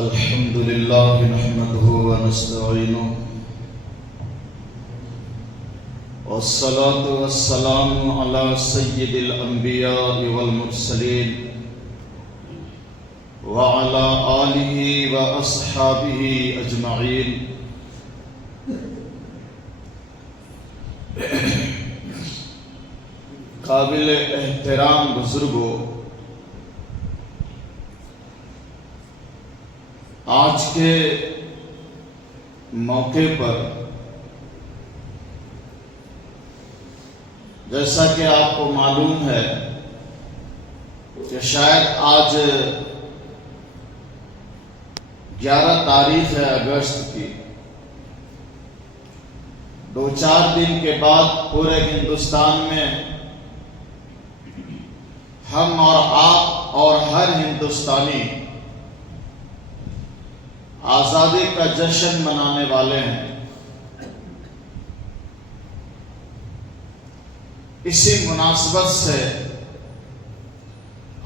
الحمد لله نحمده ونستعينه والصلاة والسلام على سيد الأنبياء والمرسلين وعلى آله وأصحابه أجمعين. قابل احترام بزرگوں، آج کے موقع پر جیسا کہ آپ کو معلوم ہے کہ شاید آج 11 تاریخ ہے اگست کی، 2-4 دن کے بعد پورے ہندوستان میں ہم اور آپ اور ہر ہندوستانی آزادی کا جشن منانے والے ہیں۔ اسی مناسبت سے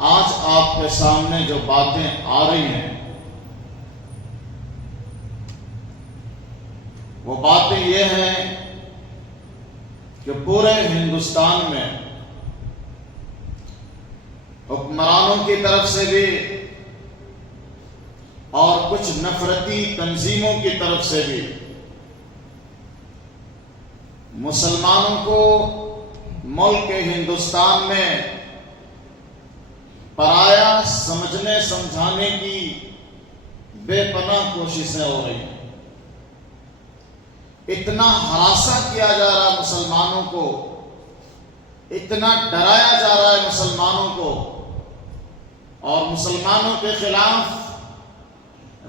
آج آپ کے سامنے جو باتیں آ رہی ہیں وہ باتیں یہ ہیں کہ پورے ہندوستان میں حکمرانوں کی طرف سے بھی اور کچھ نفرتی تنظیموں کی طرف سے بھی مسلمانوں کو ملک ہندوستان میں پرایا سمجھنے سمجھانے کی بے پناہ کوششیں ہو رہی ہیں۔ اتنا ہراساں کیا جا رہا ہے مسلمانوں کو، اتنا ڈرایا جا رہا ہے مسلمانوں کو، اور مسلمانوں کے خلاف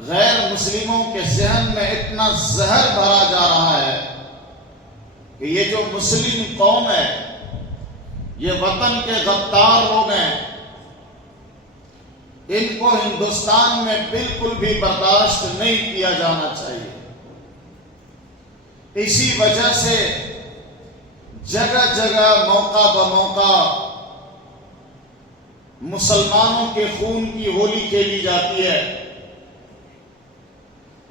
غیر مسلموں کے ذہن میں اتنا زہر بھرا جا رہا ہے کہ یہ جو مسلم قوم ہے، یہ وطن کے غدار لوگ ہیں، ان کو ہندوستان میں بالکل بھی برداشت نہیں کیا جانا چاہیے۔ اسی وجہ سے جگہ جگہ موقع بموقع مسلمانوں کے خون کی ہولی کھیلی جاتی ہے۔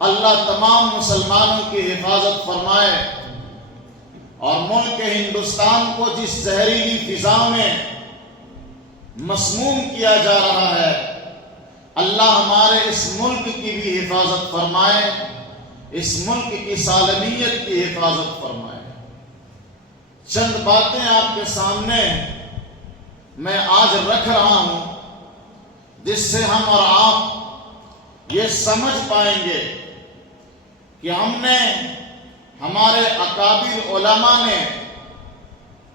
اللہ تمام مسلمانوں کی حفاظت فرمائے، اور ملک ہندوستان کو جس زہریلی فضا میں مسموم کیا جا رہا ہے، اللہ ہمارے اس ملک کی بھی حفاظت فرمائے، اس ملک کی سالمیت کی حفاظت فرمائے۔ چند باتیں آپ کے سامنے میں آج رکھ رہا ہوں جس سے ہم اور آپ یہ سمجھ پائیں گے کہ ہم نے، ہمارے اکابر علماء نے،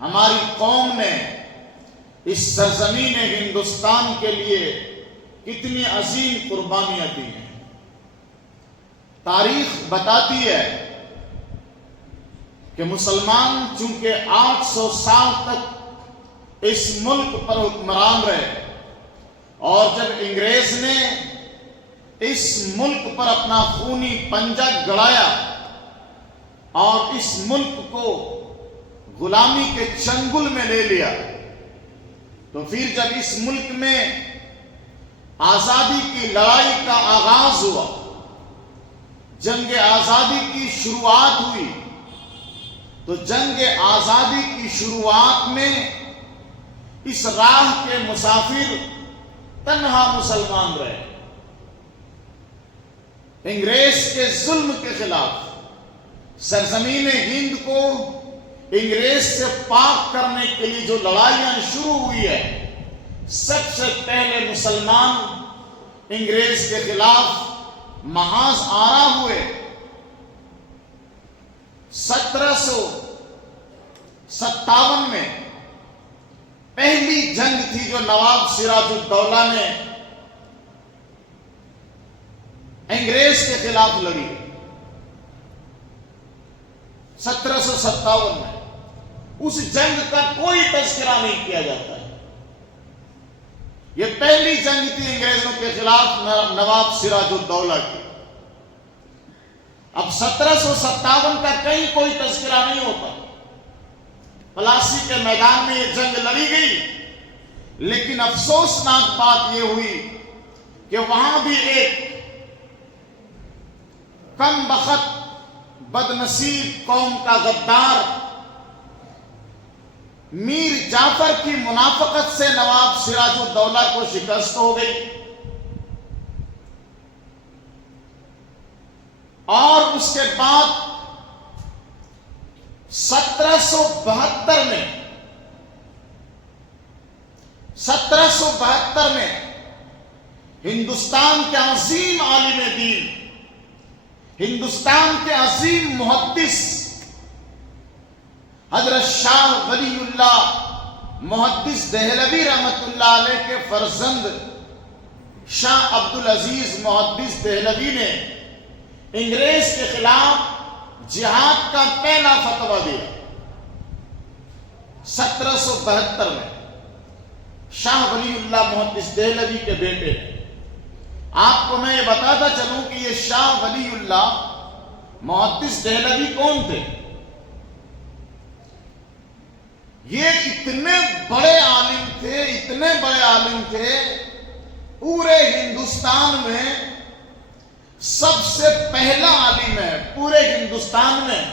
ہماری قوم نے اس سرزمین ہندوستان کے لیے کتنی عظیم قربانیاں دی ہیں۔ تاریخ بتاتی ہے کہ مسلمان چونکہ 800 سال تک اس ملک پر حکمران رہے، اور جب انگریز نے اس ملک پر اپنا خونی پنجہ گڑایا اور اس ملک کو غلامی کے چنگل میں لے لیا، تو پھر جب اس ملک میں آزادی کی لڑائی کا آغاز ہوا، جنگ آزادی کی شروعات ہوئی، تو جنگ آزادی کی شروعات میں اس راہ کے مسافر تنہا مسلمان رہے۔ انگریز کے ظلم کے خلاف سرزمین ہند کو انگریز سے پاک کرنے کے لیے جو لڑائیاں شروع ہوئی ہے، سب سے پہلے مسلمان انگریز کے خلاف محاذ آرا ہوئے۔ 1757 میں پہلی جنگ تھی جو نواب سراج الدولہ نے انگریز کے خلاف لڑی، 1757 میں۔ اس جنگ کا کوئی تذکرہ نہیں کیا جاتا ہے۔ یہ پہلی جنگ تھی انگریزوں کے خلاف نواب سراج الدولہ کی۔ اب 1757 کا کہیں کوئی تذکرہ نہیں ہوتا۔ پلاسی کے میدان میں یہ جنگ لڑی گئی، لیکن افسوسناک بات یہ ہوئی کہ وہاں بھی ایک کم بخت بدنصیب قوم کا غدار میر جعفر کی منافقت سے نواب سراج الدولہ کو شکست ہو گئی، اور اس کے بعد 1772 میں ہندوستان کے عظیم عالم دین، ہندوستان کے عظیم محدث حضرت شاہ ولی اللہ محدث دہلوی رحمت اللہ علیہ کے فرزند شاہ عبدالعزیز محدث دہلوی نے انگریز کے خلاف جہاد کا پہلا فتویٰ دیا 1772 میں۔ شاہ ولی اللہ محدث دہلوی کے بیٹے، آپ کو میں یہ بتاتا چلوں کہ یہ شاہ ولی اللہ محدث دہلوی کون تھے؟ یہ اتنے بڑے عالم تھے، پورے ہندوستان میں سب سے پہلا عالم ہے پورے ہندوستان میں۔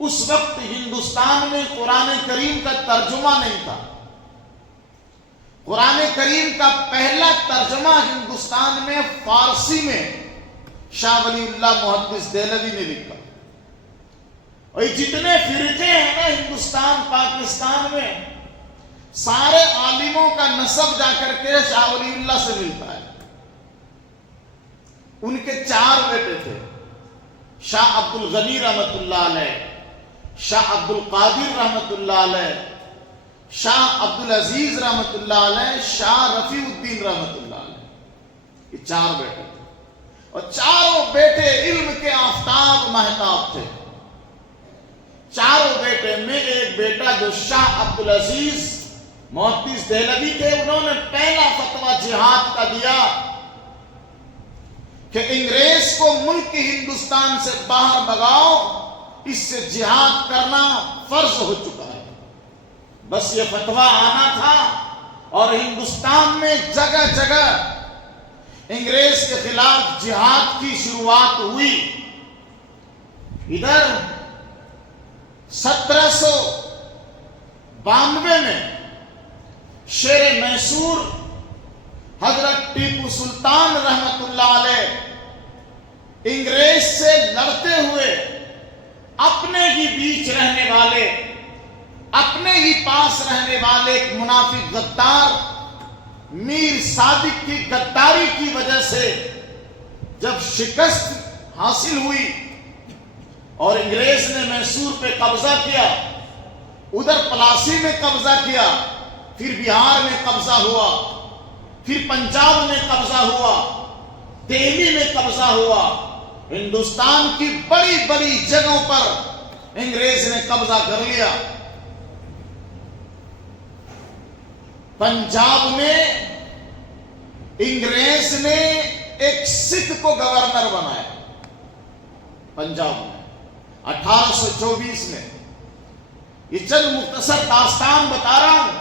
اس وقت ہندوستان میں قرآن کریم کا ترجمہ نہیں تھا، قرآن کریم کا پہلا ترجمہ ہندوستان میں فارسی میں شاہ ولی اللہ محدث دہلوی نے لکھا۔ اور جتنے فرقے ہیں نا ہندوستان پاکستان میں، سارے عالموں کا نسب جا کر کے شاہ ولی اللہ سے ملتا ہے۔ ان کے 4 بیٹے تھے، شاہ عبد الغنی رحمت اللہ علیہ، شاہ عبد القادر رحمت اللہ علیہ، شاہ عبدالعزیز رحمت اللہ علیہ، شاہ رفیع الدین رحمت اللہ علیہ۔ یہ 4 بیٹے تھے، اور چاروں بیٹے علم کے آفتاب مہتاب تھے۔ چاروں بیٹے میں ایک بیٹا جو شاہ عبدالعزیز محدث دہلوی تھے، انہوں نے پہلا فتویٰ جہاد کا دیا کہ انگریز کو ملک ہندوستان سے باہر بھگاؤ، اس سے جہاد کرنا فرض ہو چکا ہے۔ بس یہ فتویٰ آنا تھا، اور ہندوستان میں جگہ جگہ انگریز کے خلاف جہاد کی شروعات ہوئی۔ ادھر 1792 میں شیر میسور حضرت ٹیپو سلطان رحمت اللہ علیہ انگریز سے لڑتے ہوئے اپنے ہی بیچ رہنے والے، اپنے ہی پاس رہنے والے ایک منافق غدار میر صادق کی غداری کی وجہ سے جب شکست حاصل ہوئی اور انگریز نے میسور پہ قبضہ کیا، ادھر پلاسی میں قبضہ کیا، پھر بہار میں قبضہ ہوا، پھر پنجاب میں قبضہ ہوا، دہلی میں قبضہ ہوا، ہندوستان کی بڑی بڑی جگہوں پر انگریز نے قبضہ کر لیا۔ پنجاب میں انگریز نے ایک سکھ کو گورنر بنایا، پنجاب میں 1824 میں۔ یہ چند مختصر داستان بتا رہا ہوں،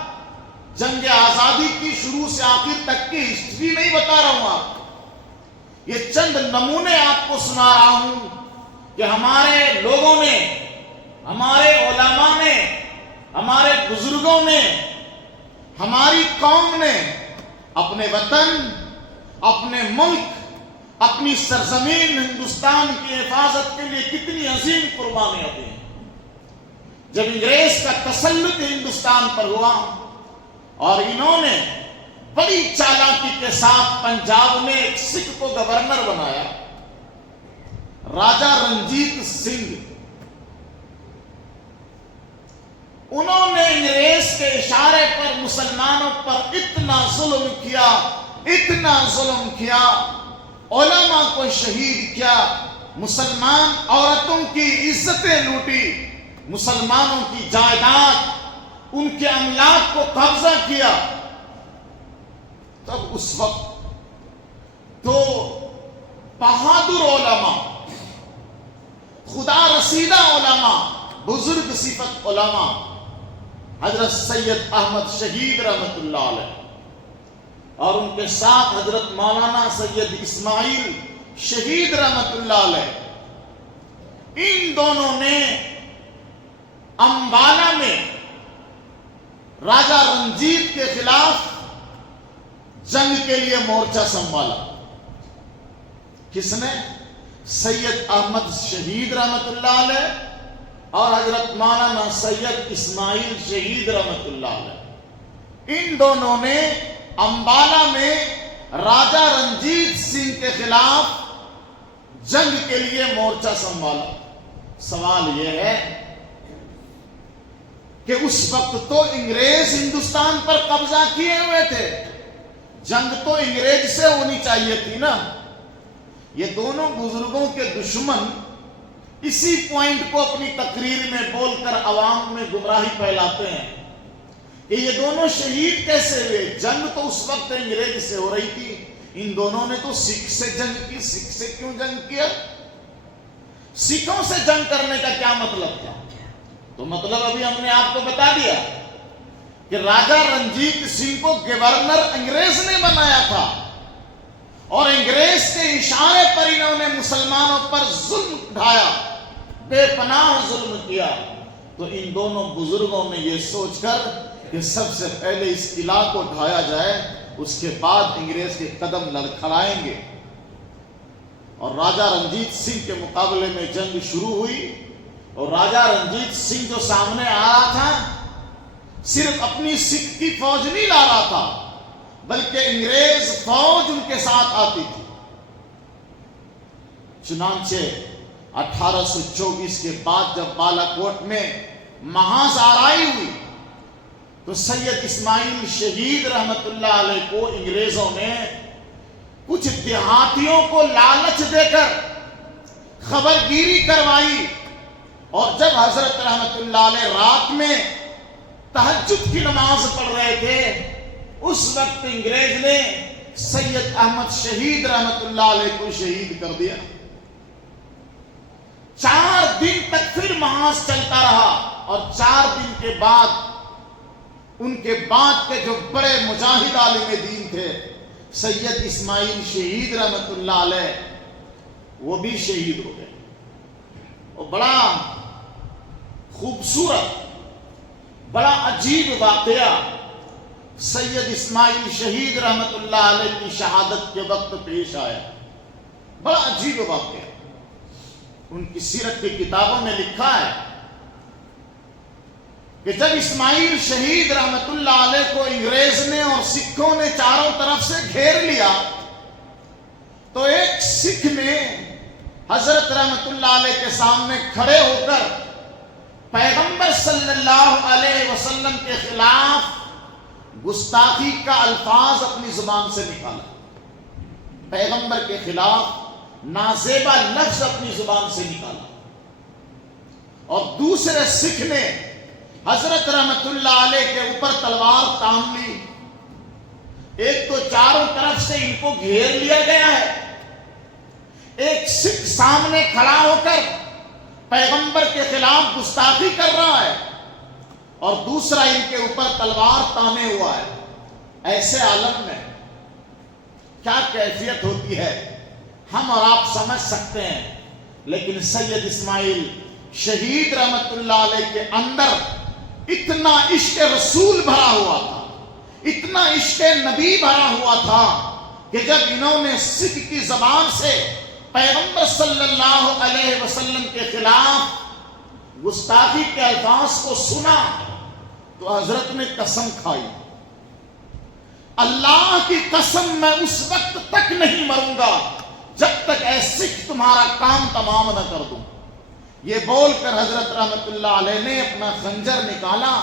جنگ آزادی کی شروع سے آخر تک کی ہسٹری نہیں بتا رہا ہوں آپ، یہ چند نمونے آپ کو سنا رہا ہوں کہ ہمارے لوگوں نے، ہمارے علماء نے، ہمارے بزرگوں نے، ہماری قوم نے اپنے وطن، اپنے ملک، اپنی سرزمین ہندوستان کی حفاظت کے لیے کتنی عظیم قربانیاں دی ہیں۔ جب انگریز کا تسلط ہندوستان پر ہوا اور انہوں نے بڑی چالاکی کے ساتھ پنجاب میں ایک سکھ کو گورنر بنایا، راجہ رنجیت سنگھ، انہوں نے انگریز کے اشارے پر مسلمانوں پر اتنا ظلم کیا، اتنا ظلم کیا، علماء کو شہید کیا، مسلمان عورتوں کی عزتیں لوٹی، مسلمانوں کی جائیداد، ان کے املاک کو قبضہ کیا۔ تب اس وقت دو بہادر علماء، خدا رسیدہ علماء، بزرگ صفت علماء، حضرت سید احمد شہید رحمت اللہ علیہ اور ان کے ساتھ حضرت مولانا سید اسماعیل شہید رحمت اللہ علیہ، ان دونوں نے امبالہ میں راجہ رنجیت کے خلاف جنگ کے لیے مورچہ سنبھالا۔ کس نے؟ سید احمد شہید رحمت اللہ علیہ اور حضرت مولانا سید اسماعیل شہید رحمت اللہ علیہ، ان دونوں نے امبالہ میں راجہ رنجیت سنگھ کے خلاف جنگ کے لیے مورچہ سنبھالا۔ سوال یہ ہے کہ اس وقت تو انگریز ہندوستان پر قبضہ کیے ہوئے تھے، جنگ تو انگریز سے ہونی چاہیے تھی نا۔ یہ دونوں بزرگوں کے دشمن اسی پوائنٹ کو اپنی تقریر میں بول کر عوام میں گمراہی پھیلاتے ہیں کہ یہ دونوں شہید کیسے ہوئے؟ جنگ تو اس وقت انگریز سے ہو رہی تھی، ان دونوں نے تو سکھ سے جنگ کی۔ سکھ سے کیوں جنگ کیا؟ سکھوں سے جنگ کرنے کا کیا مطلب تھا؟ تو مطلب ابھی ہم نے آپ کو بتا دیا کہ راجہ رنجیت سنگھ کو گورنر انگریز نے بنایا تھا، اور انگریز کے اشارے پر انہوں نے مسلمانوں پر ظلم ڈھایا، بے پناہ ظلم کیا۔ تو ان دونوں بزرگوں نے یہ سوچ کر کہ سب سے پہلے اس قلعہ کو ڈھایا جائے، اس کے بعد انگریز کے قدم لڑکھڑائیں گے، اور راجہ رنجیت سنگھ کے مقابلے میں جنگ شروع ہوئی۔ اور راجہ رنجیت سنگھ جو سامنے آ رہا تھا، صرف اپنی سکھ کی فوج نہیں لا رہا تھا، بلکہ انگریز فوج ان کے ساتھ آتی تھی۔ چنانچہ 1824 کے بعد جب بالا کوٹ میں محاذ آرائی ہوئی تو سید اسماعیل شہید رحمت اللہ علیہ کو انگریزوں نے کچھ دیہاتیوں کو لالچ دے کر خبر گیری کروائی، اور جب حضرت رحمت اللہ علیہ رات میں تہجد کی نماز پڑھ رہے تھے، اس وقت انگریز نے سید احمد شہید رحمت اللہ علیہ کو شہید کر دیا۔ 4 دن تک پھر محاذ چلتا رہا، اور 4 دن کے بعد ان کے بعد کے جو بڑے مجاہد عالم دین تھے سید اسماعیل شہید رحمت اللہ علیہ، وہ بھی شہید ہو گئے۔ اور بڑا خوبصورت، بڑا عجیب واقعہ سید اسماعیل شہید رحمت اللہ علیہ کی شہادت کے وقت پیش آیا۔ بڑا عجیب واقعہ، ان کی سیرت کی کتابوں میں لکھا ہے کہ جب اسماعیل شہید رحمت اللہ علیہ کو انگریز نے اور سکھوں نے چاروں طرف سے گھیر لیا، تو ایک سکھ نے حضرت رحمت اللہ علیہ کے سامنے کھڑے ہو کر پیغمبر صلی اللہ علیہ وسلم کے خلاف گستاخی کا الفاظ اپنی زبان سے نکالا، پیغمبر کے خلاف نازیبا لفظ اپنی زبان سے نکالا، اور دوسرے سکھ نے حضرت رحمت اللہ علیہ کے اوپر تلوار تان لی۔ ایک تو چاروں طرف سے ان کو گھیر لیا گیا ہے، ایک سکھ سامنے کھڑا ہو کر پیغمبر کے خلاف گستاخی کر رہا ہے، اور دوسرا ان کے اوپر تلوار تانے ہوا ہے۔ ایسے عالم میں کیا کیفیت ہوتی ہے ہم اور آپ سمجھ سکتے ہیں، لیکن سید اسماعیل شہید رحمت اللہ علیہ کے اندر اتنا عشق رسول بھرا ہوا تھا، اتنا عشق نبی بھرا ہوا تھا کہ جب انہوں نے سکھ کی زبان سے پیغمبر صلی اللہ علیہ وسلم کے خلاف گستاخی کے الفاظ کو سنا تو حضرت نے قسم کھائی، اللہ کی قسم میں اس وقت تک نہیں مروں گا جب تک اے سکھ تمہارا کام تمام نہ کر دوں۔ یہ بول کر حضرت رحمت اللہ علیہ نے اپنا خنجر نکالا،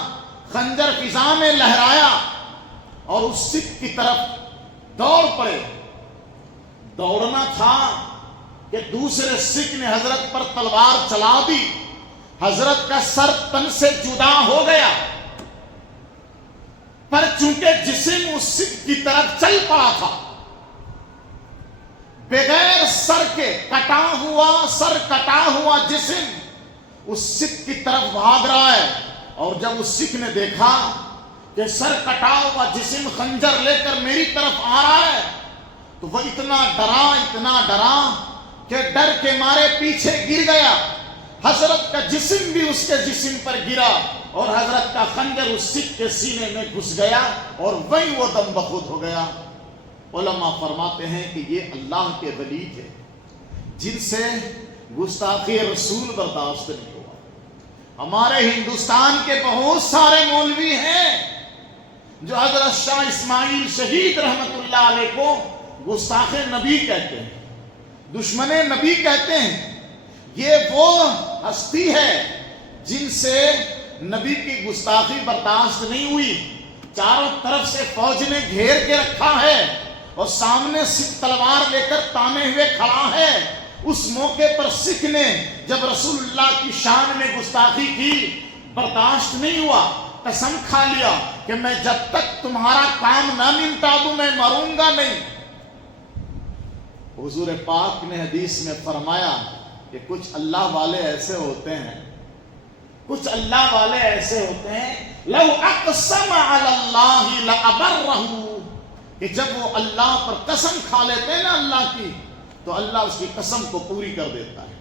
خنجر فضا میں لہرایا اور اس سکھ کی طرف دوڑ پڑے۔ دوڑنا تھا کہ دوسرے سکھ نے حضرت پر تلوار چلا دی، حضرت کا سر تن سے جدا ہو گیا، پر چونکہ جسم اس سکھ کی طرف چل پڑا تھا، بغیر سر کے سر کٹا ہوا جسم اس سکھ کی طرف بھاگ رہا ہے، اور جب اس سکھ نے دیکھا کہ سر کٹا ہوا جسم خنجر لے کر میری طرف آ رہا ہے تو وہ اتنا ڈرا کہ ڈر کے مارے پیچھے گر گیا. حضرت کا جسم بھی اس کے جسم پر گرا اور حضرت کا خنجر اس سکھ کے سینے میں گھس گیا اور وہیں وہ دم بخود ہو گیا. علماء فرماتے ہیں کہ یہ اللہ کے ولی تھے جن سے گستاخی رسول برداشت نہیں ہوا. ہمارے ہندوستان کے بہت سارے مولوی ہیں جو حضرت شاہ اسماعیل شہید رحمت اللہ علیہ کو گستاخ نبی کہتے ہیں, دشمن نبی کہتے ہیں. یہ وہ ہستی ہے جن سے نبی کی گستاخی برداشت نہیں ہوئی. چاروں طرف سے فوج نے گھیر کے رکھا ہے اور سامنے سکھ تلوار لے کر تانے ہوئے کھڑا ہے. اس موقع پر سکھ نے جب رسول اللہ کی شان میں گستاخی کی برداشت نہیں ہوا, قسم کھا لیا کہ میں جب تک تمہارا کام نہ نمٹا دوں میں مروں گا نہیں. حضور پاک نے حدیث میں فرمایا کہ کچھ اللہ والے ایسے ہوتے ہیں, کچھ اللہ والے ایسے ہوتے ہیں لو اقسم علی اللہ لابرہ, کہ جب وہ اللہ پر قسم کھا لیتے ہیں نا اللہ کی, تو اللہ اس کی قسم کو پوری کر دیتا ہے.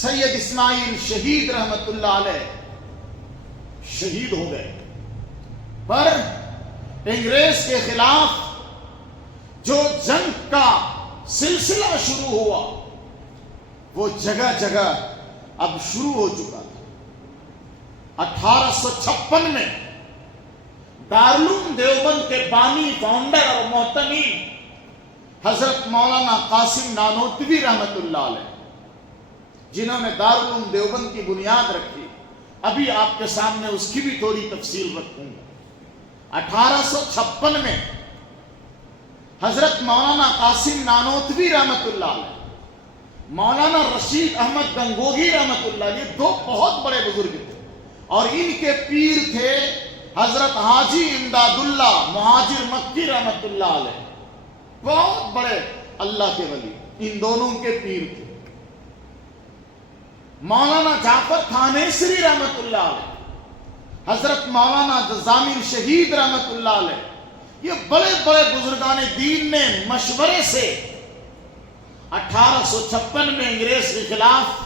سید اسماعیل شہید رحمت اللہ علیہ شہید ہو گئے, پر انگریز کے خلاف جو جنگ کا سلسلہ شروع ہوا وہ جگہ جگہ اب شروع ہو چکا تھا. 1856 میں دارالعلوم دیوبند کے بانی, فاؤنڈر اور محتمی حضرت مولانا قاسم نانوتوی رحمت اللہ علیہ, جنہوں نے دارالعلوم دیوبند کی بنیاد رکھی, ابھی آپ کے سامنے اس کی بھی تھوڑی تفصیل رکھوں گا. 1856 میں حضرت مولانا قاسم نانوتوی رحمت اللہ علیہ, مولانا رشید احمد گنگوہی رحمت اللہ علیہ, یہ دو بہت بڑے بزرگ تھے اور ان کے پیر تھے حضرت حاجی امداد اللہ مہاجر مکی رحمت اللہ علیہ, بہت بڑے اللہ کے ولی. ان دونوں کے پیر تھے. مولانا جعفر تھانیسری رحمت اللہ علیہ, حضرت مولانا ضامن شہید رحمت اللہ علیہ, یہ بڑے بڑے بزرگان دین نے مشورے سے 1856 میں انگریز کے خلاف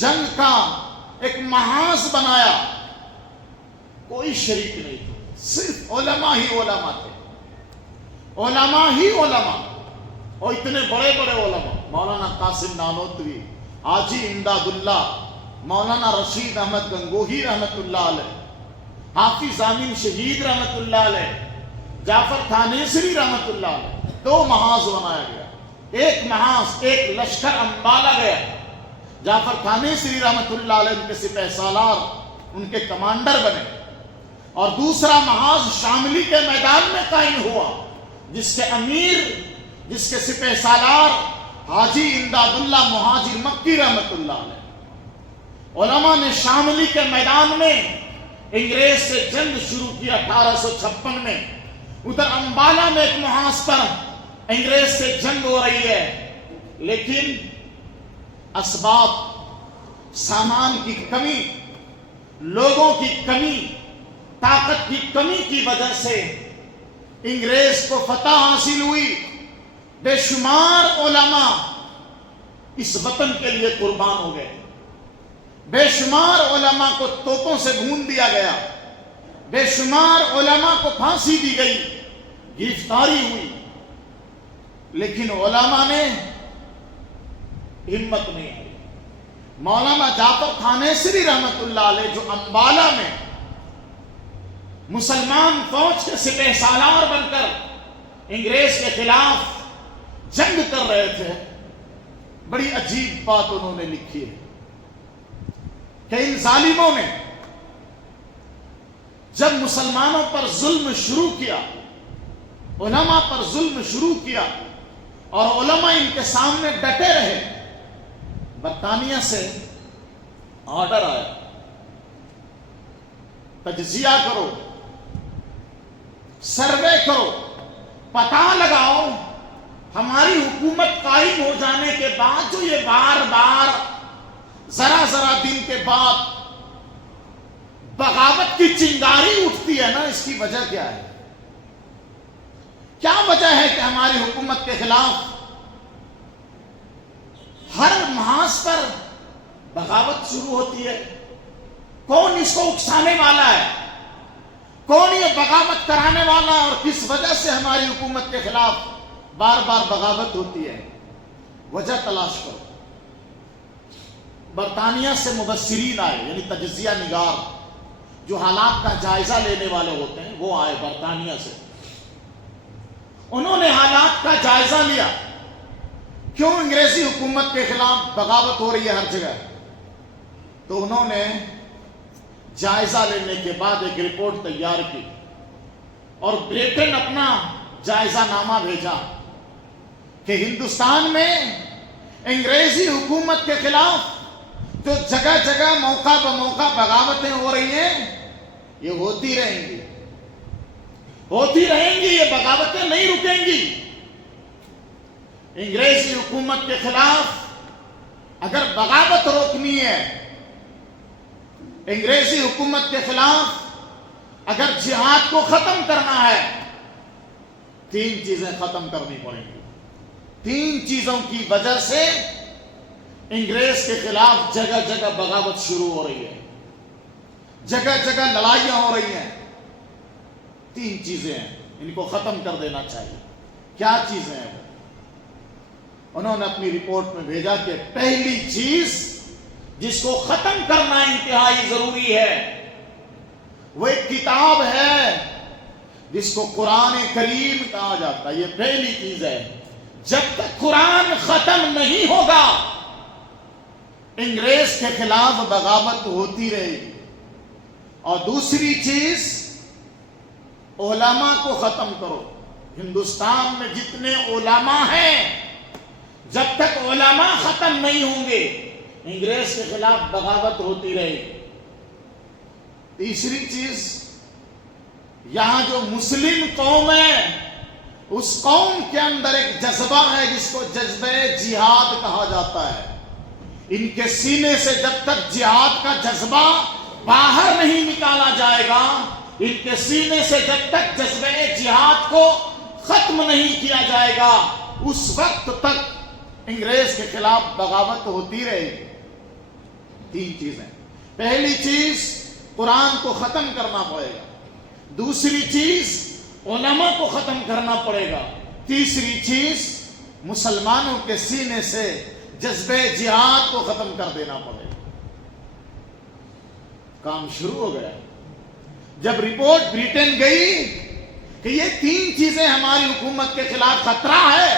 جنگ کا ایک محاذ بنایا. کوئی شریک نہیں تھا, صرف علماء ہی علماء تھے, علماء ہی علماء, اور اتنے بڑے بڑے علماء, مولانا قاسم نانوتوی, حاجی امداد اللہ, مولانا رشید احمد گنگوہی رحمت اللہ علیہ, حافظ ضامن شہید رحمت اللہ علیہ, جعفر تھانیسری رحمت اللہ علیہ. دو محاذ بنایا گیا. ایک محاذ, ایک لشکر انبالا گیا, جعفر تھانیسری رحمت اللہ علیہ ان کے سپہ سالار, ان کے کمانڈر بنے, اور دوسرا محاذ شاملی کے میدان میں قائم ہوا جس کے امیر, جس کے سپہ سالار حاجی امداد اللہ مہاجر مکی رحمت اللہ علیہ. علماء نے شاملی کے میدان میں انگریز سے جنگ شروع کی 1856 میں. ادھر انبالا میں ایک محاذ پر انگریز سے جنگ ہو رہی ہے, لیکن اسباب, سامان کی کمی, لوگوں کی کمی, طاقت کی کمی کی وجہ سے انگریز کو فتح حاصل ہوئی. بے شمار علماء اس وطن کے لیے قربان ہو گئے, بے شمار علماء کو توپوں سے بھون دیا گیا, بے شمار علماء کو پھانسی دی گئی, گرفتاری ہوئی, لیکن علماء نے ہمت نہیں آئی. مولانا جعفر تھانیسری رحمت اللہ علیہ جو انبالا میں مسلمان فوج کے سپہ سالار بن کر انگریز کے خلاف جنگ کر رہے تھے, بڑی عجیب بات انہوں نے لکھی ہے کہ ان ظالموں نے جب مسلمانوں پر ظلم شروع کیا, علماء پر ظلم شروع کیا, اور علماء ان کے سامنے ڈٹے رہے, برطانیہ سے آرڈر آیا, تجزیہ کرو, سروے کرو, پتہ لگاؤ ہماری حکومت قائم ہو جانے کے بعد جو یہ بار بار ذرا ذرا دن کے بعد بغاوت کی چنگاری اٹھتی ہے نا, اس کی وجہ کیا ہے. کیا وجہ ہے کہ ہماری حکومت کے خلاف ہر محاذ پر بغاوت شروع ہوتی ہے؟ کون اس کو اکسانے والا ہے؟ کون یہ بغاوت کرانے والا ہے؟ اور کس وجہ سے ہماری حکومت کے خلاف بار بار بغاوت ہوتی ہے؟ وجہ تلاش کرو۔ برطانیہ سے مبصرین آئے، یعنی تجزیہ نگار، جو حالات کا جائزہ لینے والے ہوتے ہیں، وہ آئے برطانیہ سے۔ انہوں نے حالات کا جائزہ لیا، کیوں انگریزی حکومت کے خلاف بغاوت ہو رہی ہے ہر جگہ۔ تو انہوں نے جائزہ لینے کے بعد ایک رپورٹ تیار کی اور بریٹن اپنا جائزہ نامہ بھیجا کہ ہندوستان میں انگریزی حکومت کے خلاف جو جگہ جگہ موقع بموقع بغاوتیں ہو رہی ہیں، یہ ہوتی رہیں گی، یہ بغاوتیں نہیں رکیں گی۔ انگریزی حکومت کے خلاف اگر بغاوت روکنی ہے، انگریزی حکومت کے خلاف اگر جہاد کو ختم کرنا ہے، 3 چیزیں ختم کرنی پڑیں گی۔ 3 چیزوں کی وجہ سے انگریز کے خلاف جگہ جگہ بغاوت شروع ہو رہی ہے، جگہ جگہ لڑائیاں ہو رہی ہیں۔ 3 چیزیں ہیں، ان کو ختم کر دینا چاہیے۔ کیا چیزیں ہیں؟ انہوں نے اپنی رپورٹ میں بھیجا کہ پہلی چیز جس کو ختم کرنا انتہائی ضروری ہے، وہ ایک کتاب ہے جس کو قرآن کریم کہا جاتا ہے۔ یہ پہلی چیز ہے۔ جب تک قرآن ختم نہیں ہوگا، انگریز کے خلاف بغاوت ہوتی رہے گی۔ اور دوسری چیز، علماء کو ختم کرو۔ ہندوستان میں جتنے علماء ہیں، جب تک علماء ختم نہیں ہوں گے، انگریز کے خلاف بغاوت ہوتی رہے گی۔ تیسری چیز، یہاں جو مسلم قوم ہے، اس قوم کے اندر ایک جذبہ ہے جس کو جذبہ جہاد کہا جاتا ہے۔ ان کے سینے سے جب تک جہاد کا جذبہ باہر نہیں نکالا جائے گا، ان کے سینے سے جب تک جذبہ جہاد کو ختم نہیں کیا جائے گا، اس وقت تک انگریز کے خلاف بغاوت ہوتی رہے گی۔ 3 چیزیں۔ پہلی چیز، قرآن کو ختم کرنا پڑے گا۔ دوسری چیز، علماء کو ختم کرنا پڑے گا۔ تیسری چیز، مسلمانوں کے سینے سے جذبہ جہاد کو ختم کر دینا پڑے گا۔ کام شروع ہو گیا۔ جب رپورٹ بریٹن گئی کہ یہ 3 چیزیں ہماری حکومت کے خلاف خطرہ ہے،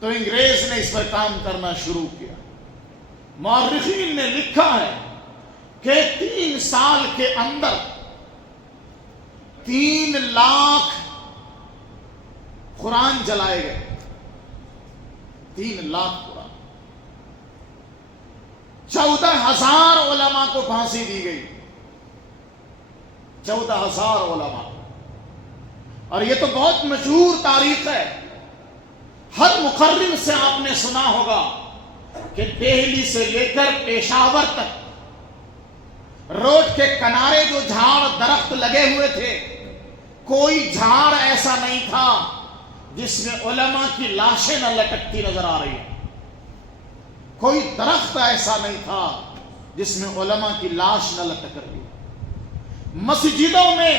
تو انگریز نے اس پر کام کرنا شروع کیا۔ مورخین نے لکھا ہے کہ 3 سال کے اندر 3 لاکھ قرآن جلائے گئے۔ 3 لاکھ قرآن۔ 14,000 علماء کو پھانسی دی گئی۔ 14,000 علماء۔ اور یہ تو بہت مشہور تاریخ ہے۔ ہر مقرر سے آپ نے سنا ہوگا کہ دہلی سے لے کر پشاور تک روڈ کے کنارے جو جھاڑ درخت لگے ہوئے تھے، کوئی جھاڑ ایسا نہیں تھا جس میں علماء کی لاشیں نہ لٹکتی نظر آ رہی ہیں۔ کوئی درخت ایسا نہیں تھا جس میں علماء کی لاش نہ لٹک رہی۔ مسجدوں میں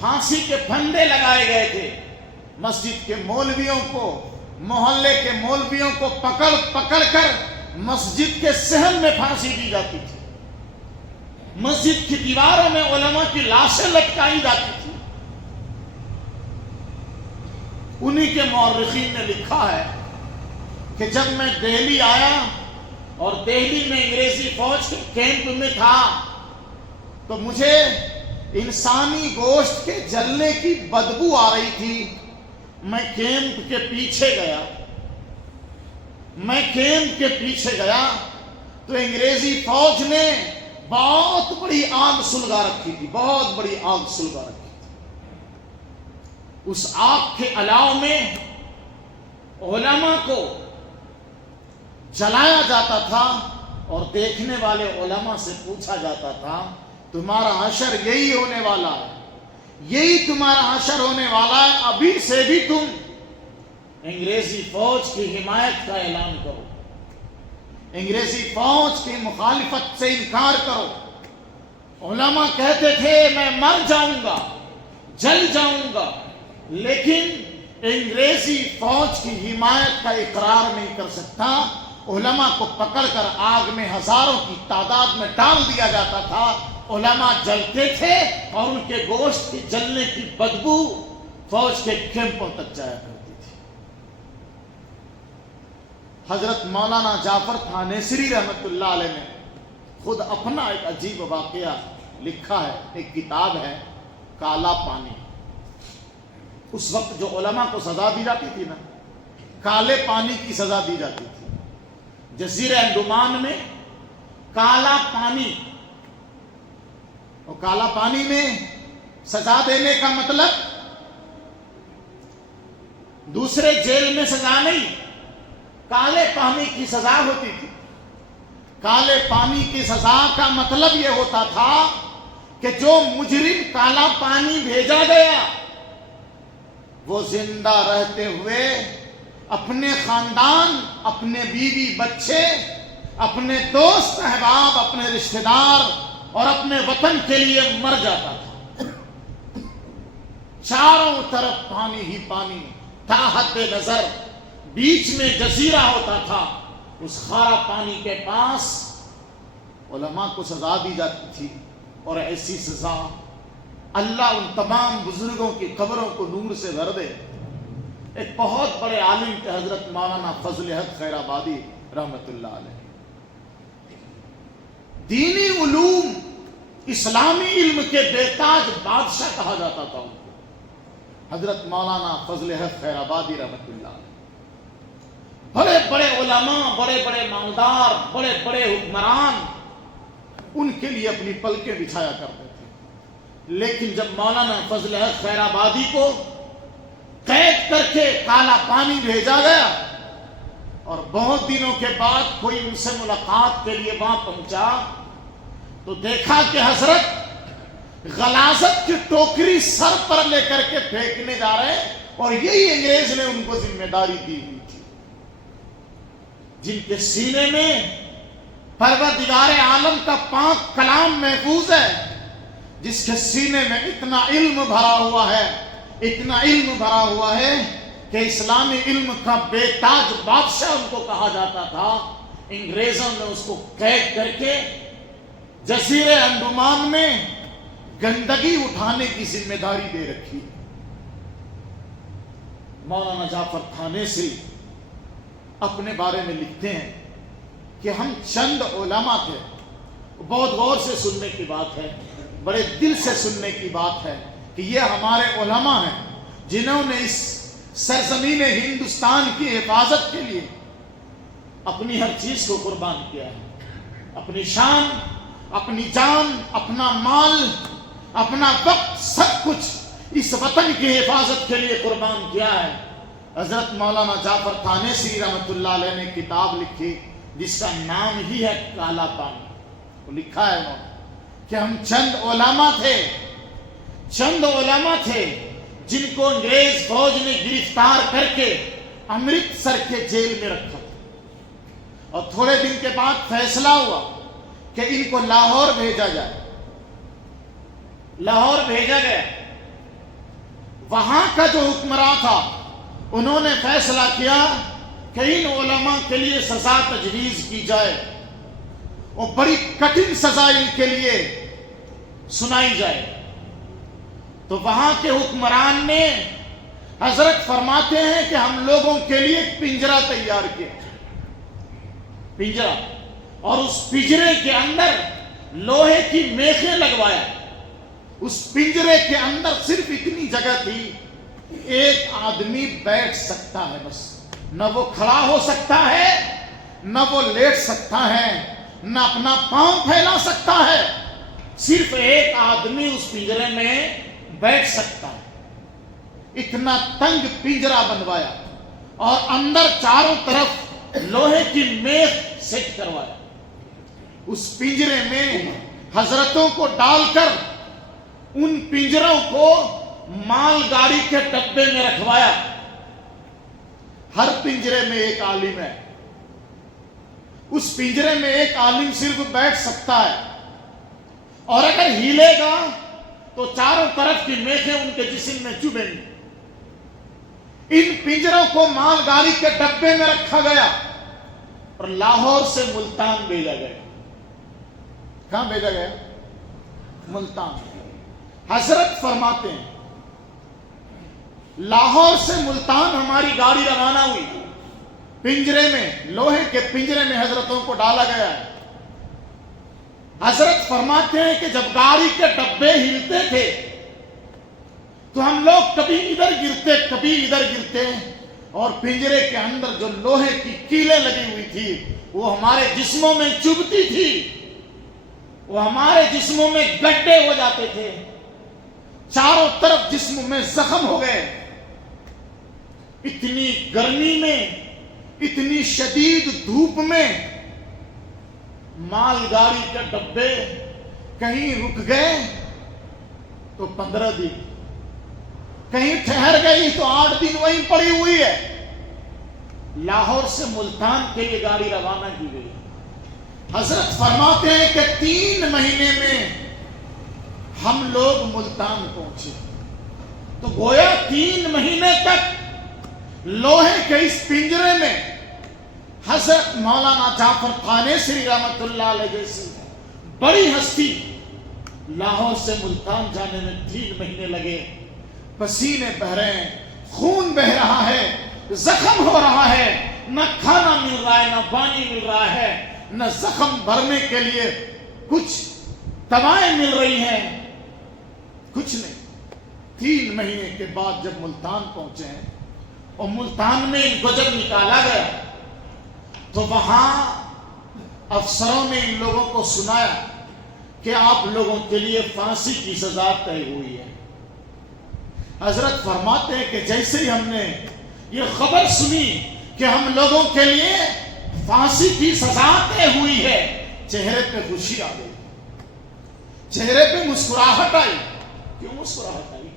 پھانسی کے پھندے لگائے گئے تھے۔ مسجد کے مولویوں کو، محلے کے مولویوں کو پکڑ پکڑ کر مسجد کے صحن میں پھانسی دی جاتی تھی۔ مسجد کی دیواروں میں علماء کی لاشیں لٹکائی جاتی تھی۔ انہی کے مورخین نے لکھا ہے کہ جب میں دہلی آیا اور دہلی میں انگریزی فوج کے کیمپ میں تھا، تو مجھے انسانی گوشت کے جلنے کی بدبو آ رہی تھی۔ میں کیمپ کے پیچھے گیا تو انگریزی فوج نے بہت بڑی آگ سلگا رکھی تھی۔ اس آگ کے علاوہ میں علماء کو جلایا جاتا تھا اور دیکھنے والے علماء سے پوچھا جاتا تھا، تمہارا حشر یہی ہونے والا ہے، یہی تمہارا حشر ہونے والا ہے، ابھی سے بھی تم انگریزی فوج کی حمایت کا اعلان کرو، انگریزی فوج کی مخالفت سے انکار کرو۔ علماء کہتے تھے میں مر جاؤں گا، جل جاؤں گا، لیکن انگریزی فوج کی حمایت کا اقرار نہیں کر سکتا۔ علماء کو پکڑ کر آگ میں ہزاروں کی تعداد میں ڈال دیا جاتا تھا، علماء جلتے تھے اور ان کے گوشت کی جلنے کی بدبو فوج کے کیمپوں تک جایا کرتی تھی۔ حضرت مولانا جعفر تھانیسری رحمت اللہ علیہ نے خود اپنا ایک عجیب واقعہ لکھا ہے، ایک کتاب ہے کالا پانی۔ اس وقت جو علماء کو سزا دی جاتی تھی نا، کالے پانی کی سزا دی جاتی تھی۔ جزیرہ انڈمان میں کالا پانی، اور کالا پانی میں سزا دینے کا مطلب دوسرے جیل میں سزا نہیں، کالے پانی کی سزا ہوتی تھی۔ کالے پانی کی سزا کا مطلب یہ ہوتا تھا کہ جو مجرم کالا پانی بھیجا گیا وہ زندہ رہتے ہوئے اپنے خاندان، اپنے بیوی بچے، اپنے دوست احباب، اپنے رشتہ دار اور اپنے وطن کے لیے مر جاتا تھا۔ چاروں طرف پانی ہی پانی، تا حد نظر، بیچ میں جزیرہ ہوتا تھا۔ اس خارا پانی کے پاس علماء کو سزا دی جاتی تھی، اور ایسی سزا اللہ ان تمام بزرگوں کی قبروں کو نور سے بھر دے۔ ایک بہت بڑے عالم تھے حضرت مولانا فضل حق خیر آبادی رحمت اللہ علیہ، دینی علوم، اسلامی علم کے بے تاج بادشاہ کہا جاتا تھا ان کو، حضرت مولانا فضل حق خیر آبادی رحمت اللہ علیہ۔ بڑے بڑے علماء، بڑے بڑے مالدار، بڑے بڑے حکمران ان کے لیے اپنی پلکیں بچھایا کرتے تھے، لیکن جب مولانا فضل حق خیر آبادی کو قید کر کے کالا پانی بھیجا گیا اور بہت دنوں کے بعد کوئی ان سے ملاقات کے لیے وہاں پہنچا تو دیکھا کہ حضرت غلاظت کی ٹوکری سر پر لے کر کے پھینکنے جا رہے ہیں، اور یہی انگریز نے ان کو ذمہ داری دی ہوئی تھی، جن کے سینے میں پروردگار عالم کا پاک کلام محفوظ ہے، جس کے سینے میں اتنا علم بھرا ہوا ہے، اتنا علم بھرا ہوا ہے کہ اسلامی علم کا بے تاج بادشاہ ان کو کہا جاتا تھا۔ انگریزوں نے اس کو قید کر کے جزیرے انڈمان میں گندگی اٹھانے کی ذمہ داری دے رکھی۔ مولانا جعفر تھانیسری اپنے بارے میں لکھتے ہیں کہ ہم چند علماء تھے، بہت غور سے سننے کی بات ہے، بڑے دل سے سننے کی بات ہے کہ یہ ہمارے علماء ہیں جنہوں نے اس سرزمین ہندوستان کی حفاظت کے لیے اپنی ہر چیز کو قربان کیا ہے، اپنی شان، اپنی جان، اپنا مال، اپنا وقت، سب کچھ اس وطن کی حفاظت کے لیے قربان کیا ہے۔ حضرت مولانا جعفر تھانیسری رحمت اللہ علیہ نے کتاب لکھی جس کا نام ہی ہے کالا پانی۔ وہ لکھا ہے انہوں نے کہ ہم چند علماء تھے جن کو انگریز فوج نے گرفتار کر کے امرتسر کے جیل میں رکھا، اور تھوڑے دن کے بعد فیصلہ ہوا کہ ان کو لاہور بھیجا جائے۔ لاہور بھیجا گیا، وہاں کا جو حکمراں تھا انہوں نے فیصلہ کیا کہ ان علماء کے لیے سزا تجویز کی جائے، اور بڑی کٹھن سزا ان کے لیے سنائی جائے۔ تو وہاں کے حکمران نے حضرت فرماتے ہیں کہ ہم لوگوں کے لیے ایک پنجرہ تیار کیا، پنجرہ، اور اس پنجرے کے اندر لوہے کی میخیں لگوایا۔ اس پنجرے کے اندر صرف اتنی جگہ تھی، ایک آدمی بیٹھ سکتا ہے بس، نہ وہ کھڑا ہو سکتا ہے، نہ وہ لیٹ سکتا ہے، نہ اپنا پاؤں پھیلا سکتا ہے، صرف ایک آدمی اس پنجرے میں بیٹھ سکتا ہے۔ اتنا تنگ پنجرہ بنوایا اور اندر چاروں طرف لوہے کی میخ سیٹ کروایا۔ اس پنجرے میں حضرتوں کو ڈال کر ان پنجروں کو مال گاڑی کے ڈبے میں رکھوایا. ہر پنجرے میں ایک عالم ہے. اس پنجرے میں ایک عالم صرف بیٹھ سکتا ہے, اور اگر ہیلے گا تو چاروں طرف کی میخیں ان کے جسم میں چبھیں گی. ان پنجروں کو مال گاڑی کے ڈبے میں رکھا گیا اور لاہور سے ملتان بھیجا گیا. کہاں بھیجا گیا؟ ملتان. حضرت فرماتے ہیں لاہور سے ملتان ہماری گاڑی روانہ ہوئی, پنجرے میں, لوہے کے پنجرے میں حضرتوں کو ڈالا گیا ہے. حضرت فرماتے ہیں کہ جب گاڑی کے ڈبے ہلتے تھے تو ہم لوگ کبھی ادھر گرتے کبھی ادھر گرتے, اور پنجرے کے اندر جو لوہے کی کیلیں لگی ہوئی تھی وہ ہمارے جسموں میں چبھتی تھی, وہ ہمارے جسموں میں گڈھے ہو جاتے تھے, چاروں طرف جسم میں زخم ہو گئے. اتنی گرمی میں, اتنی شدید دھوپ میں مال گاڑی کے ڈبے کہیں رک گئے تو 15 دن, کہیں ٹھہر گئی تو 8 دن وہیں پڑی ہوئی ہے. لاہور سے ملتان کے لیے گاڑی روانہ کی گئی. حضرت فرماتے ہیں کہ 3 مہینے میں ہم لوگ ملتان پہنچے. تو گویا 3 مہینے تک لوہے کے اس پنجرے میں حضرت مولانا جعفر تھانیسری رحمت اللہ علیہ جیسی بڑی ہستی لاہور سے ملتان جانے میں 3 مہینے لگے. پسینے بہ رہے ہیں, خون بہ رہا ہے, زخم ہو رہا ہے, نہ کھانا مل رہا ہے, نہ پانی مل رہا ہے, نہ زخم بھرنے کے لیے کچھ دوائیں مل رہی ہیں, کچھ نہیں. 3 مہینے کے بعد جب ملتان پہنچے ہیں اور ملتان میں ان کو جب نکالا گیا تو وہاں افسروں نے ان لوگوں کو سنایا کہ آپ لوگوں کے لیے پھانسی کی سزا طے ہوئی ہے. حضرت فرماتے ہیں کہ جیسے ہی ہم نے یہ خبر سنی کہ ہم لوگوں کے لیے پھانسی کی سزا طے ہوئی ہے, چہرے پہ خوشی آ گئی, چہرے پہ مسکراہٹ آئی. کیوں مسکراہٹ آئی؟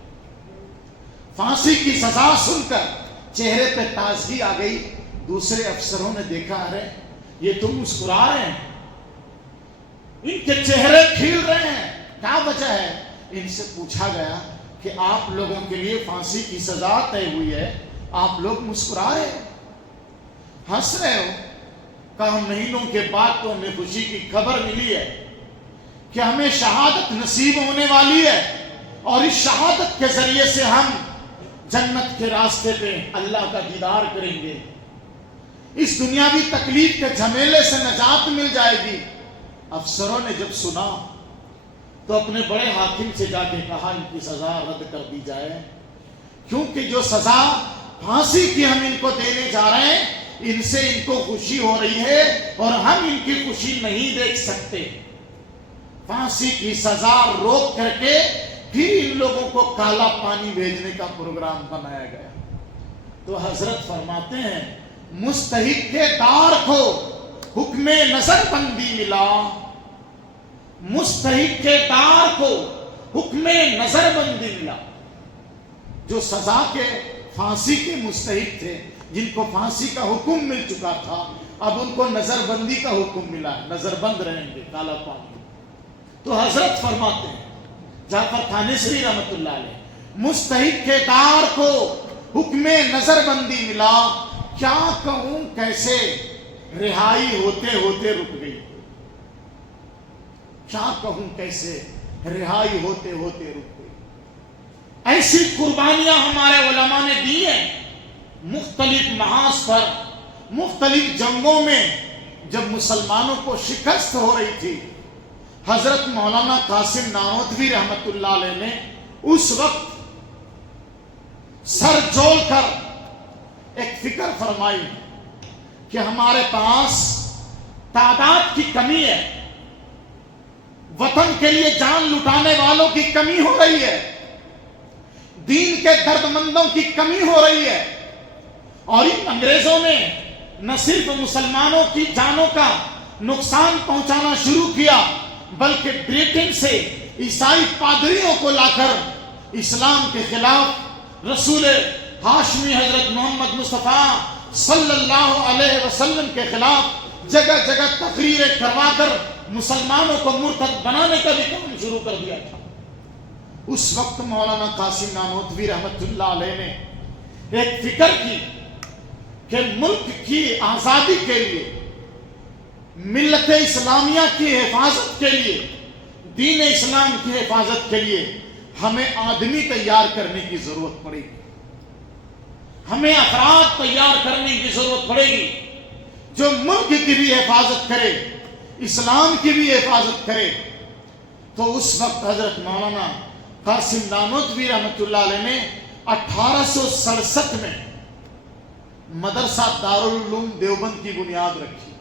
پھانسی کی سزا سن کر چہرے پہ تازگی آ گئی. دوسرے افسروں نے دیکھا, ارے یہ تو مسکرا رہے ہیں, ان کے چہرے کھل رہے ہیں, کیا وجہ ہے؟ ان سے پوچھا گیا کہ آپ لوگوں کے لیے پھانسی کی سزا طے ہوئی ہے, آپ لوگ مسکرا رہے ہیں, ہنس رہے ہو. کہا مہینوں کے بعد تو ہمیں خوشی کی خبر ملی ہے کہ ہمیں شہادت نصیب ہونے والی ہے, اور اس شہادت کے ذریعے سے ہم جنت کے راستے پہ اللہ کا دیدار کریں گے, اس دنیاوی تکلیف کے جھمیلے سے نجات مل جائے گی. افسروں نے جب سنا تو اپنے بڑے حاکم سے جا کے کہا ان کی سزا رد کر دی جائے, کیونکہ جو سزا پھانسی کی ہم ان کو دینے جا رہے ہیں ان سے ان کو خوشی ہو رہی ہے اور ہم ان کی خوشی نہیں دیکھ سکتے. پھانسی کی سزا روک کر کے پھر ان لوگوں کو کالا پانی بھیجنے کا پروگرام بنایا گیا. تو حضرت فرماتے ہیں مستحق کے دار کو حکم نظر بندی ملا, مستحق کے دار کو حکم نظر بندی ملا. جو سزا کے پھانسی کے مستحق تھے, جن کو پھانسی کا حکم مل چکا تھا, اب ان کو نظر بندی کا حکم ملا, نظر بند رہیں گے کالا پانی. تو حضرت فرماتے ہیں جعفر تھانیسری رحمت اللہ علیہ, مستحق کے دار کو حکم نظر بندی ملا, کیا کہوں کیسے رہائی ہوتے ہوتے رک گئی, کیا کہوں کیسے رہائی ہوتے ہوتے رک گئی. ایسی قربانیاں ہمارے علماء نے دی ہیں مختلف محاذ پر, مختلف جنگوں میں. جب مسلمانوں کو شکست ہو رہی تھی, حضرت مولانا قاسم نانوتوی رحمت اللہ علیہ نے اس وقت سر جول کر ایک فکر فرمائی کہ ہمارے پاس تعداد کی کمی ہے, وطن کے لیے جان لٹانے والوں کی کمی ہو رہی ہے, دین کے درد مندوں کی کمی ہو رہی ہے, اور ان انگریزوں نے نہ صرف مسلمانوں کی جانوں کا نقصان پہنچانا شروع کیا بلکہ برٹن سے عیسائی پادریوں کو لا کر اسلام کے خلاف رسول ہاشمی حضرت محمد مصطفیٰ صلی اللہ علیہ وسلم کے خلاف جگہ جگہ تقریریں کروا کر مسلمانوں کو مرتد بنانے کا بھی کام شروع کر دیا تھا۔ اس وقت مولانا قاسم نانوتوی رحمت اللہ علیہ نے ایک فکر کی کہ ملک کی آزادی کے لیے، ملت اسلامیہ کی حفاظت کے لیے، دین اسلام کی حفاظت کے لیے ہمیں آدمی تیار کرنے کی ضرورت پڑے گی، ہمیں افراد تیار کرنے کی ضرورت پڑے گی جو ملک کی بھی حفاظت کرے، اسلام کی بھی حفاظت کرے۔ تو اس وقت حضرت مولانا قاسم نانوتوی رحمت اللہ علیہ نے 1867 میں مدرسہ دارالعلوم دیوبند کی بنیاد رکھی۔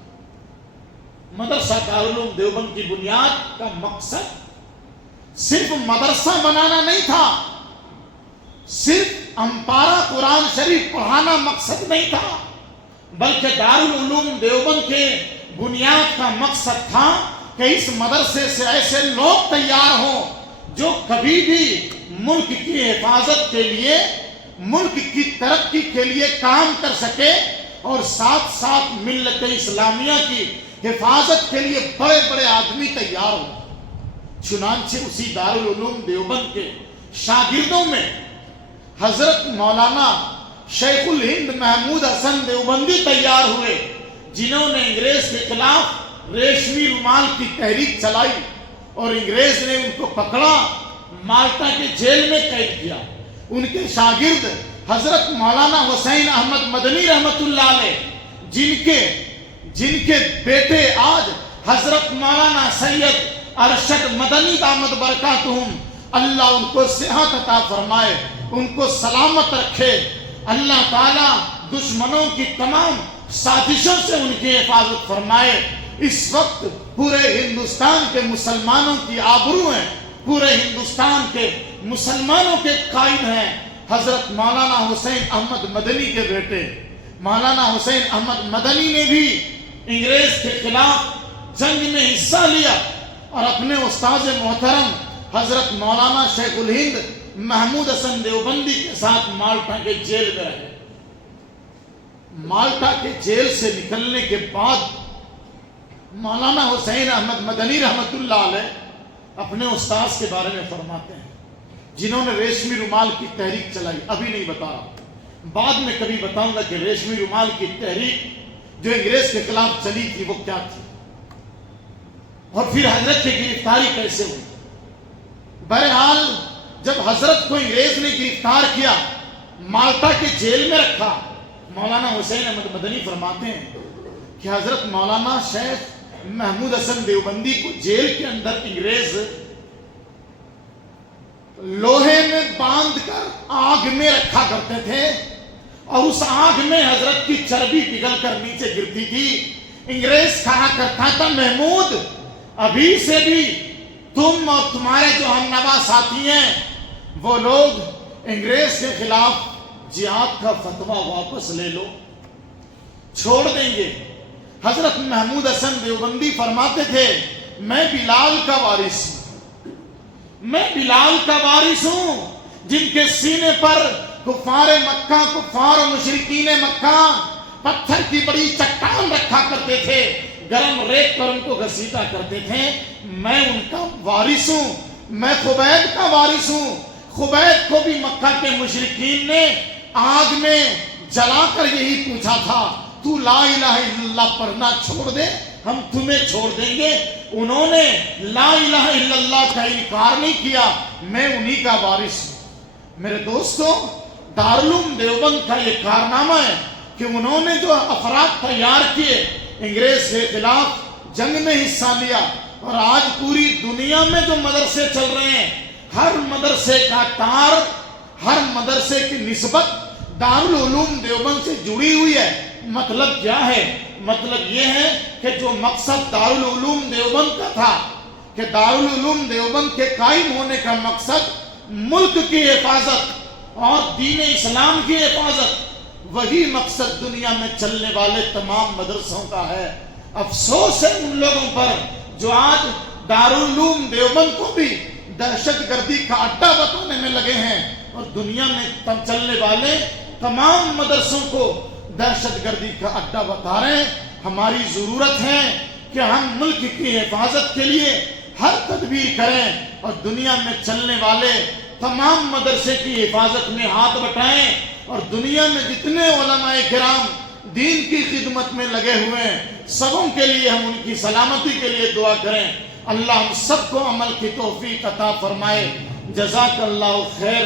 مدرسہ دارالعلوم دیوبند کی بنیاد کا مقصد صرف مدرسہ بنانا نہیں تھا، صرف امپارہ قرآن شریف پڑھانا مقصد نہیں تھا، بلکہ دارالعلوم دیوبند کے بنیاد کا مقصد تھا کہ اس مدرسے سے ایسے لوگ تیار ہوں جو کبھی بھی ملک کی حفاظت کے لیے، ملک کی ترقی کے لیے کام کر سکے، اور ساتھ ساتھ ملت اسلامیہ کی حفاظت کے لیے بڑے بڑے آدمی تیار ہوں۔ چنانچہ اسی دارالعلوم دیوبند کے شاگردوں میں حضرت مولانا شیخ الہند محمود حسن دیوبندی تیار ہوئے، جنہوں نے انگریز کے خلاف ریشمی رومال کی تحریک چلائی، اور انگریز نے ان کو پکڑا، مالٹا کے جیل میں قید کیا۔ ان کے شاگرد حضرت مولانا حسین احمد مدنی رحمت اللہ علیہ، جن کے بیٹے آج حضرت مولانا سید ارشد مدنی دامت برکاتہم، اللہ ان کو صحت عطا فرمائے، ان کو سلامت رکھے، اللہ تعالیٰ دشمنوں کی تمام سازشوں سے ان کی حفاظت فرمائے۔ اس وقت پورے ہندوستان کے مسلمانوں کی آبرو ہیں، پورے ہندوستان کے مسلمانوں کے قائد ہیں حضرت مولانا حسین احمد مدنی کے بیٹے۔ مولانا حسین احمد مدنی نے بھی انگریز کے خلاف جنگ میں حصہ لیا، اور اپنے استاد محترم حضرت مولانا شیخ الہند محمود حسن دیوبندی کے ساتھ مالٹا کے جیل میں رہے۔ مالٹا کے جیل سے نکلنے کے بعد مولانا حسین احمد مدنی رحمت اللہ علیہ اپنے استاذ کے بارے میں فرماتے ہیں، جنہوں نے ریشمی رومال کی تحریک چلائی۔ ابھی نہیں بتا رہا، بعد میں کبھی بتاؤں گا کہ ریشمی رومال کی تحریک جو انگریز کے خلاف چلی تھی وہ کیا تھی، اور پھر حضرت کی گرفتاری کیسے ہوئی۔ بہرحال جب حضرت کو انگریز نے گرفتار کیا، مالٹا کے جیل میں رکھا، مولانا حسین احمد مدنی فرماتے ہیں کہ حضرت مولانا شیخ محمود حسن دیوبندی کو جیل کے اندر انگریز لوہے میں باندھ کر آگ میں رکھا کرتے تھے، اور اس آگ میں حضرت کی چربی پگھل کر نیچے گرتی تھی۔ انگریز کہا کرتا تھا، محمود ابھی سے بھی تم اور تمہارے جو ہم نوا ساتھی ہیں وہ لوگ انگریز کے خلاف جہاد کا فتویٰ واپس لے لو، چھوڑ دیں گے۔ حضرت محمود حسن دیوبندی فرماتے تھے، میں بلال کا وارث ہوں، میں بلال کا وارث ہوں، جن کے سینے پر کفار مکہ، کفار و مشرکین مکہ پتھر کی بڑی چٹان رکھا کرتے تھے، گرم ریت پر ان کو گھسیٹا کرتے تھے۔ میں ان کا وارث ہوں، میں خبیب کا وارث ہوں۔ خبیب کو بھی مکہ کے مشرکین نے آگ میں جلا کر یہی پوچھا تھا، تو لا الہ الا اللہ پڑھنا چھوڑ دے، ہم تمہیں چھوڑ دیں گے۔ انہوں نے لا الہ الا اللہ کا انکار نہیں کیا، میں انہی کا وارث ہوں۔ میرے دوستوں، دارالعلوم دیوبند کا یہ کارنامہ ہے کہ انہوں نے جو افراد تیار کیے، انگریز کے خلاف جنگ میں حصہ لیا، اور آج پوری دنیا میں جو مدرسے چل رہے ہیں، ہر مدرسے کا تار، ہر مدرسے کی نسبت دارالعلوم دیوبند سے جڑی ہوئی ہے۔ مطلب کیا ہے؟ مطلب یہ ہے کہ جو مقصد دارالعلوم دیوبند کا تھا، کہ دارالعلوم دیوبند کے قائم ہونے کا مقصد ملک کی حفاظت اور دین اسلام کی حفاظت، وہی مقصد دنیا میں چلنے والے تمام مدرسوں کا ہے۔ افسوس ہے ان لوگوں پر جو آج دارالعلوم دیوبند کو بھی دہشت گردی کا اڈا بتانے میں لگے ہیں، اور دنیا میں چلنے والے تمام مدرسوں کو دہشت گردی کا اڈا بتا رہے ہیں۔ ہماری ضرورت ہے کہ ہم ملک کی حفاظت کے لیے ہر تدبیر کریں، اور دنیا میں چلنے والے تمام مدرسے کی حفاظت میں ہاتھ بٹائیں، اور دنیا میں جتنے علماء کرام دین کی خدمت میں لگے ہوئے ہیں سبوں کے لیے ہم ان کی سلامتی کے لیے دعا کریں۔ اللہ ہم سب کو عمل کی توفیق عطا فرمائے۔ جزاک اللہ خیر۔